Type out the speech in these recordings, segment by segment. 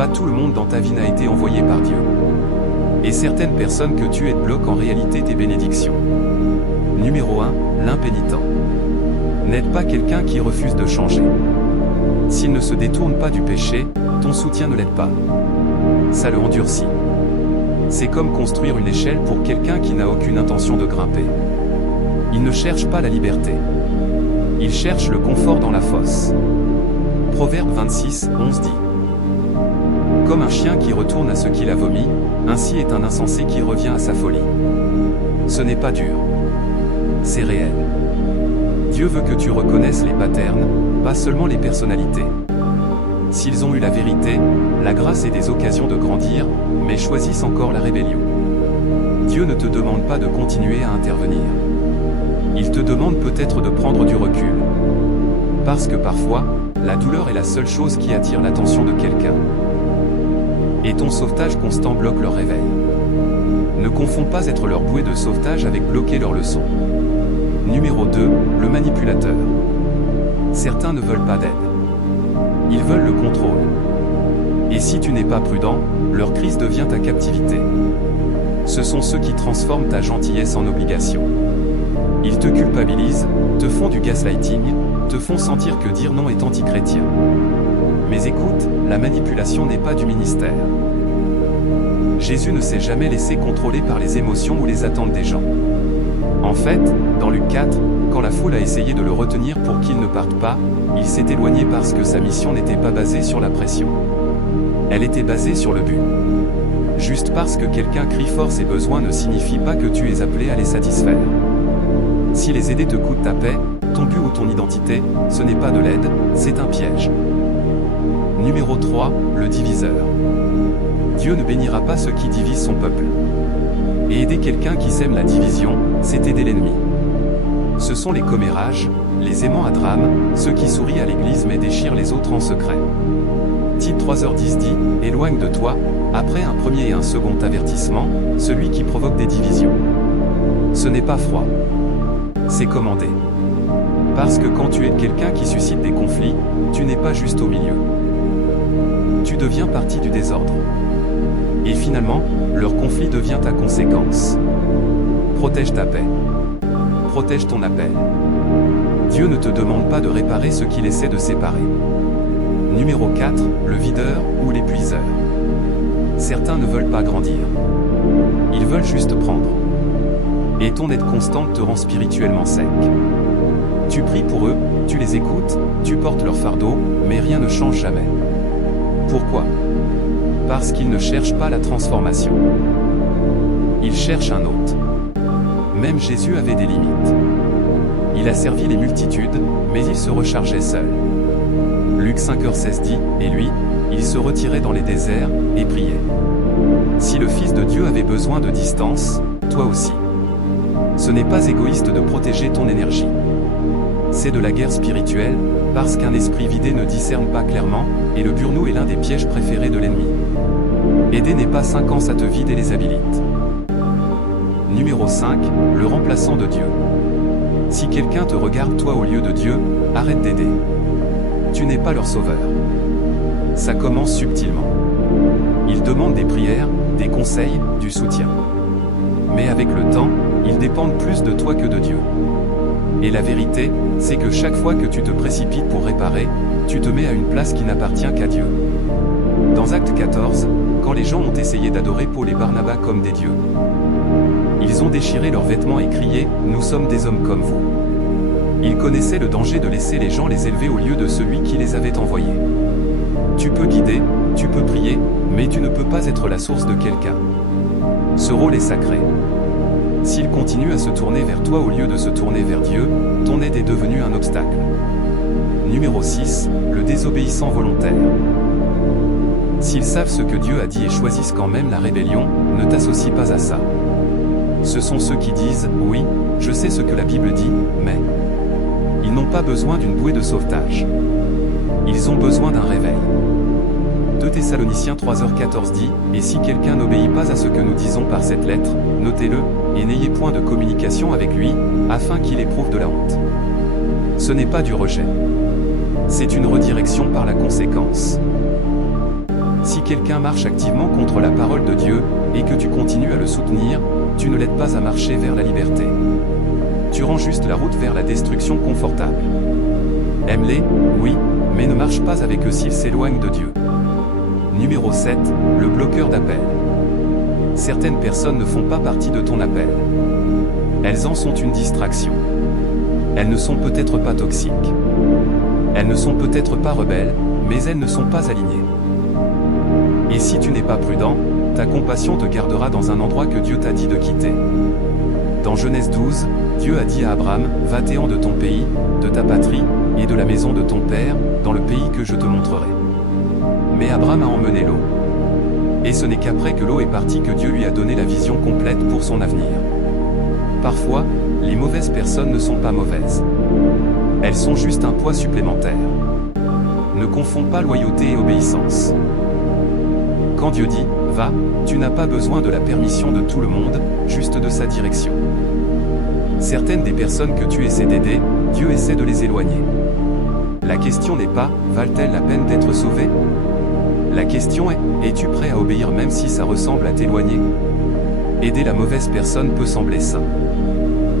Pas tout le monde dans ta vie n'a été envoyé par Dieu. Et certaines personnes que tu aides bloquent en réalité tes bénédictions. Numéro 1, l'impénitent. N'aide pas quelqu'un qui refuse de changer. S'il ne se détourne pas du péché, ton soutien ne l'aide pas. Ça le endurcit. C'est comme construire une échelle pour quelqu'un qui n'a aucune intention de grimper. Il ne cherche pas la liberté. Il cherche le confort dans la fosse. Proverbe 26, 11 dit. Comme un chien qui retourne à ce qu'il a vomi, ainsi est un insensé qui revient à sa folie. Ce n'est pas dur. C'est réel. Dieu veut que tu reconnaisses les patterns, pas seulement les personnalités. S'ils ont eu la vérité, la grâce et des occasions de grandir, mais choisissent encore la rébellion. Dieu ne te demande pas de continuer à intervenir. Il te demande peut-être de prendre du recul. Parce que parfois, la douleur est la seule chose qui attire l'attention de quelqu'un. Et ton sauvetage constant bloque leur réveil. Ne confonds pas être leur bouée de sauvetage avec bloquer leur leçon. Numéro 2, le manipulateur. Certains ne veulent pas d'aide. Ils veulent le contrôle. Et si tu n'es pas prudent, leur crise devient ta captivité. Ce sont ceux qui transforment ta gentillesse en obligation. Ils te culpabilisent, te font du gaslighting, te font sentir que dire non est anti-chrétien. Mais écoute, la manipulation n'est pas du ministère. Jésus ne s'est jamais laissé contrôler par les émotions ou les attentes des gens. En fait, dans Luc 4, quand la foule a essayé de le retenir pour qu'il ne parte pas, il s'est éloigné parce que sa mission n'était pas basée sur la pression. Elle était basée sur le but. Juste parce que quelqu'un crie fort ses besoins ne signifie pas que tu es appelé à les satisfaire. Si les aider te coûte ta paix, ton but ou ton identité, ce n'est pas de l'aide, c'est un piège. Numéro 3, le diviseur. Dieu ne bénira pas ceux qui divisent son peuple. Et aider quelqu'un qui sème la division, c'est aider l'ennemi. Ce sont les commérages, les aimants à drame, ceux qui sourient à l'église mais déchirent les autres en secret. Tite 3h10 dit, éloigne de toi, après un premier et un second avertissement, celui qui provoque des divisions. Ce n'est pas froid. C'est commandé. Parce que quand tu aides quelqu'un qui suscite des conflits, tu n'es pas juste au milieu. Tu deviens partie du désordre. Et finalement, leur conflit devient ta conséquence. Protège ta paix. Protège ton appel. Dieu ne te demande pas de réparer ce qu'il essaie de séparer. Numéro 4, le videur ou l'épuiseur. Certains ne veulent pas grandir. Ils veulent juste prendre. Et ton aide constante te rend spirituellement sec. Tu pries pour eux, tu les écoutes, tu portes leur fardeau, mais rien ne change jamais. Pourquoi ? Parce qu'ils ne cherchent pas la transformation. Ils cherchent un hôte. Même Jésus avait des limites. Il a servi les multitudes, mais il se rechargeait seul. Luc 5h16 dit, et lui, il se retirait dans les déserts, et priait. Si le Fils de Dieu avait besoin de distance, toi aussi. Ce n'est pas égoïste de protéger ton énergie. C'est de la guerre spirituelle, parce qu'un esprit vidé ne discerne pas clairement, et le burn-out est l'un des pièges préférés de l'ennemi. Aider n'est pas 5 ans, ça te vide et les habilite. Numéro 5, le remplaçant de Dieu. Si quelqu'un te regarde toi au lieu de Dieu, arrête d'aider. Tu n'es pas leur sauveur. Ça commence subtilement. Ils demandent des prières, des conseils, du soutien. Mais avec le temps, ils dépendent plus de toi que de Dieu. Et la vérité, c'est que chaque fois que tu te précipites pour réparer, tu te mets à une place qui n'appartient qu'à Dieu. Dans Acte 14, quand les gens ont essayé d'adorer Paul et Barnabas comme des dieux, ils ont déchiré leurs vêtements et crié « Nous sommes des hommes comme vous ». Ils connaissaient le danger de laisser les gens les élever au lieu de celui qui les avait envoyés. Tu peux guider, tu peux prier, mais tu ne peux pas être la source de quelqu'un. Ce rôle est sacré. S'il continue à se tourner vers toi au lieu de se tourner vers Dieu, ton aide est devenue un obstacle. Numéro 6, le désobéissant volontaire. S'ils savent ce que Dieu a dit et choisissent quand même la rébellion, ne t'associe pas à ça. Ce sont ceux qui disent « Oui, je sais ce que la Bible dit, mais… » Ils n'ont pas besoin d'une bouée de sauvetage. Ils ont besoin d'un réveil. 2 Thessaloniciens 3h14 dit « Et si quelqu'un n'obéit pas à ce que nous disons par cette lettre, notez-le, et n'ayez point de communication avec lui, afin qu'il éprouve de la honte. » Ce n'est pas du rejet. C'est une redirection par la conséquence. Si quelqu'un marche activement contre la parole de Dieu, et que tu continues à le soutenir, tu ne l'aides pas à marcher vers la liberté. Tu rends juste la route vers la destruction confortable. Aime-les, oui, mais ne marche pas avec eux s'ils s'éloignent de Dieu. Numéro 7, le bloqueur d'appel. Certaines personnes ne font pas partie de ton appel. Elles en sont une distraction. Elles ne sont peut-être pas toxiques. Elles ne sont peut-être pas rebelles, mais elles ne sont pas alignées. Et si tu n'es pas prudent, ta compassion te gardera dans un endroit que Dieu t'a dit de quitter. Dans Genèse 12, Dieu a dit à Abraham, « Va-t'en de ton pays, de ta patrie, et de la maison de ton père, dans le pays que je te montrerai. » Mais Abraham a emmené Lot. Et ce n'est qu'après que Lot est parti que Dieu lui a donné la vision complète pour son avenir. Parfois, les mauvaises personnes ne sont pas mauvaises. Elles sont juste un poids supplémentaire. Ne confonds pas loyauté et obéissance. Quand Dieu dit « Va », tu n'as pas besoin de la permission de tout le monde, juste de sa direction. Certaines des personnes que tu essaies d'aider, Dieu essaie de les éloigner. La question n'est pas « Valent-elles la peine d'être sauvées ?» La question est « Es-tu prêt à obéir même si ça ressemble à t'éloigner ?» Aider la mauvaise personne peut sembler sain.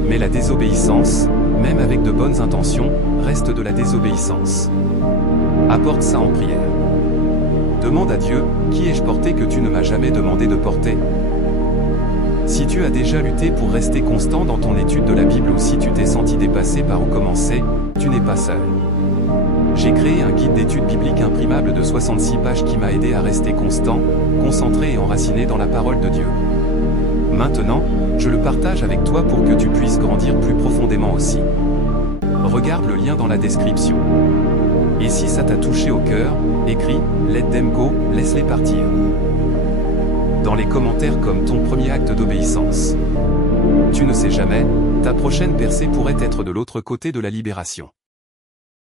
Mais la désobéissance, même avec de bonnes intentions, reste de la désobéissance. Apporte ça en prière. Demande à Dieu, qui ai-je porté que tu ne m'as jamais demandé de porter? Si tu as déjà lutté pour rester constant dans ton étude de la Bible ou si tu t'es senti dépassé par où commencer, tu n'es pas seul. J'ai créé un guide d'études bibliques imprimable de 66 pages qui m'a aidé à rester constant, concentré et enraciné dans la parole de Dieu. Maintenant, je le partage avec toi pour que tu puisses grandir plus profondément aussi. Regarde le lien dans la description. Et si ça t'a touché au cœur, écris « Let them go », laisse-les partir. Dans les commentaires comme ton premier acte d'obéissance. Tu ne sais jamais, ta prochaine percée pourrait être de l'autre côté de la libération.